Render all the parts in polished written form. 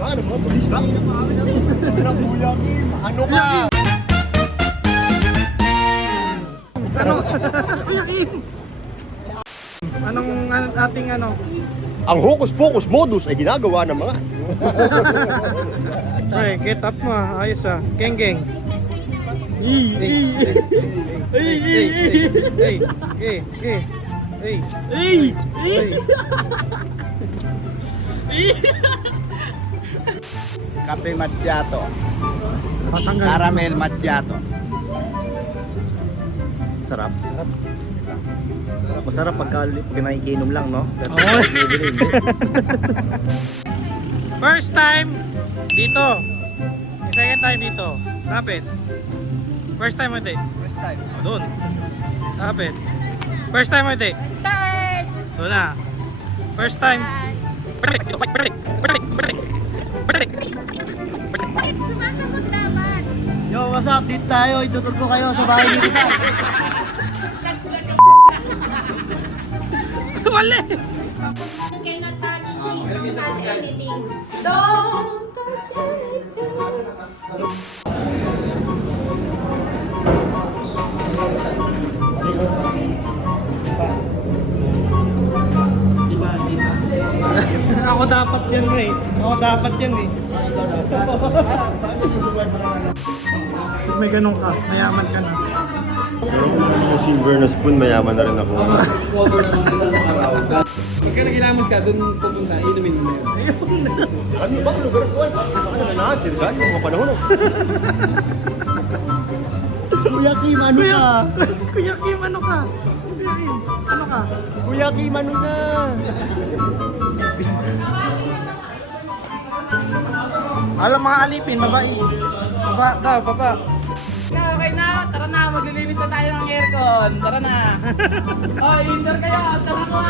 Ano ba? Balista? Ano Kuya Kim? Ano ka? Ano? Kuya Kim! Anong ating ano? Ang hocus-pocus modus ay ginagawa ng mga... Ay, get up mo ah. Ayos ah. Geng geng. Kape macchiato. Patanggal. Caramel macchiato. Sarap. Masarap pagka nakikinom lang, no? Pero First time dito. Second time dito. Lapit. First time mo, First time. O, doon. Lapit. First time mo, Third! Doon na. First time. Sumasagot dapat. Yo, what's up? Dito tayo. Itutol ko kayo sa bahay ni Rizal. Wala. You cannot touch, please don't touch anything. Don't touch anything. Ako dapat yan eh. Ako dapat yan eh. May ganun ka. Mayaman ka na. Meron ko naman yung silver na spoon, mayaman na rin ako. Pagka naginamos ka, doon pupunta, inumin mo na yun. Ano ba? Lugar ko ay saan na lahat? Sinasabi yung mga panahon. Kuya Kim, ano ka? Kuya Kim, ano ka? Kuya Kim, ano ka? Kuya Kim, ano na? Alam mga alipin, babae. Baba daw, baba. Okay na, tara na, maglilinis na tayo ng aircon. Tara na. Oh, indoor kayo, tara ko.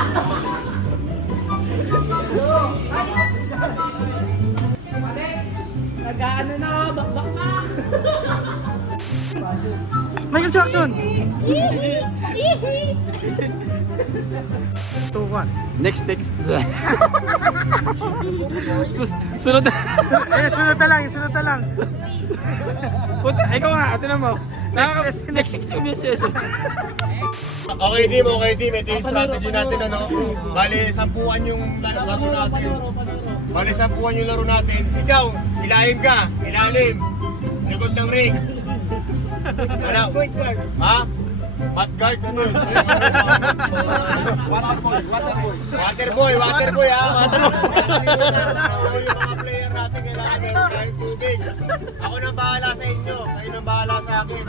Nag-ano na, bakbak pa. Michael Jackson! 2-1. Next. Sunod na. Sunod na lang, sunod na lang. Puta, ikaw nga, ito na mo. Next. Okay team. Ito yung strategy natin, ano? Bali, 10 yung laro natin. Bali, 10 yung laro natin. Ikaw, ilalim ka. Ilalim. Likod ng ring. Wala. Ha? Mat guard, ano yun? Waterboy ha? Waterboy. Yung mga player natin, kailangan meron tayong tubig. Ako nang bahala sa inyo. Kayo nang bahala sa akin.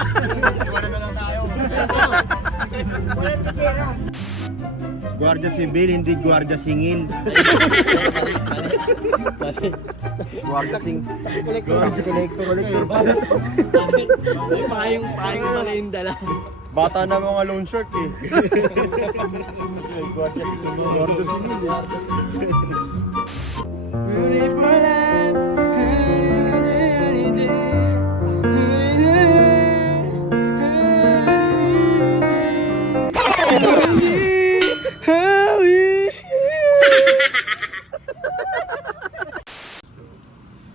Iwanan na lang tayo. Guardia Civil, hindi Guardia Singil. Guardia Sing. Guardia Collector. May payong pala yung dala. Bata na mga loan shark eh. Guardia Singil eh.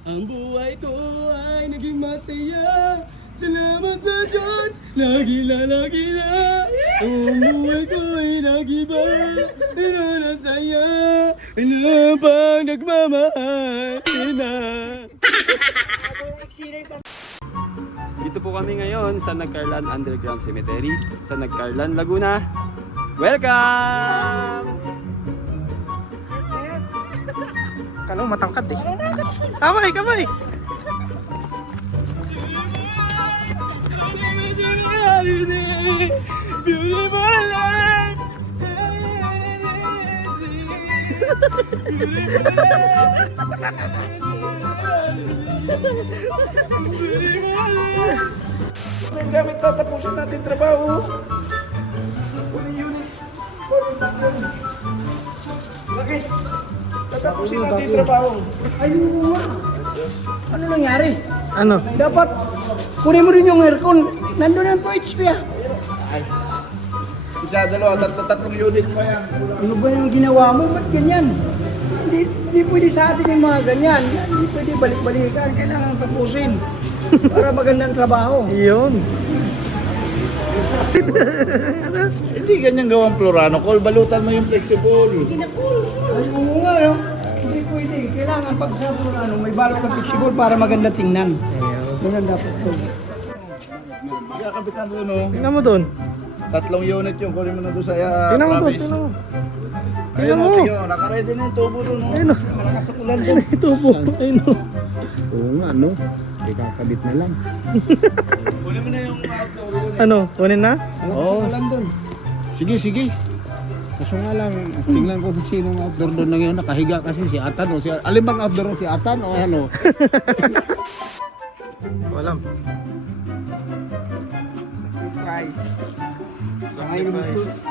Ang buhay ko ay naging masaya. Salamat sa Diyos, lagi na. Ang buhay ko ay nag-iba. Nasaya, na pang nagmamahal na. Dito po kami ngayon sa Nagcarlan Underground Cemetery sa Nagcarlan, Laguna. Welcome! Kala mo matangkad eh. Kamay! Beautiful life. Ang gamit tatapusin natin trabaho. Bakit? Tatapusin natin trabaho. Ayun. Ano nangyari? Ano? Dapat kunin mo rin yung aircon. Nandun ang 2 HP ah. Isa, dalawa, tatlong unit pa yan. Ano ba yung ginawa mo? Ba't ganyan? Hindi Hindi pwede sa atin yung mga ganyan. Hindi pwede balik-balikan. Kailangan tapusin. Para magandang trabaho. Yun. Hindi ganyan gawang Florano Call. Balutan mo yung flexible. Ay, oo nga, no? Hindi pwede. Kailangan pag sa ano, may balot ng flexible para maganda tingnan. Ganun dapat ito. Kaya kapitan ko, no? Tingnan mo doon. 3 unit yung kunin mo na doon sa Tingnan mo doon. promise. Tingnan mo. Ayun, Tingnan mo. tingnan, nakaready na yung tubo doon, no? Ayun o. Malakas sa ulan Ayun o. Ito po. Ayun o. Oo nga, no? Ikakabit na lang. Kunin mo na yung outdoor yun. Ano? Kunin na? Oo. Sige, sige. Kaso nga lang, tingnan ko kung sinong outdoor doon na ngayon. Nakahiga kasi si Atan o si... Alin bang outdoor si Atan o ano? Walam. Sacrifice. Sacrifice.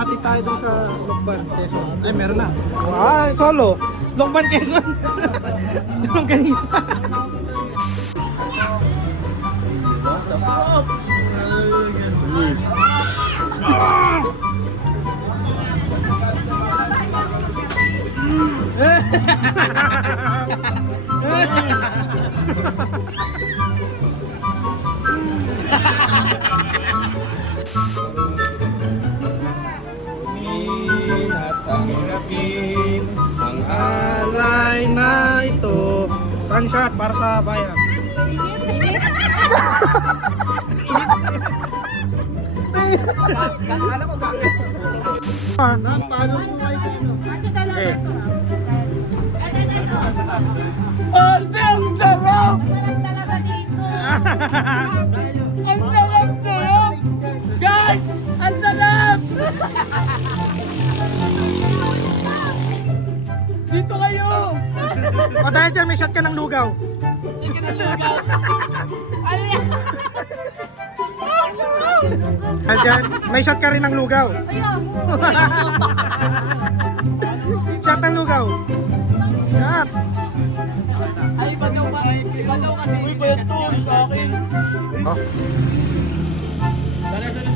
Hati tayo doon sa Lokban, Quezon. Ay, meron na. Ah, solo. Lokban, Quezon. Longganisa. Ang alay na ito. Sunshot para sa bayan. Eh. Ang sarap talaga dito. Ang sarap. Guys, ang sarap. Dito kayo. O dahil dyan, may shot ka ng lugaw. Dahil dyan, may shot ka rin ng lugaw. Shot ng lugaw. Shot. Ay, iba daw kasi. Uy, bayad to sa akin.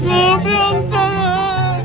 Grabe ang sarap!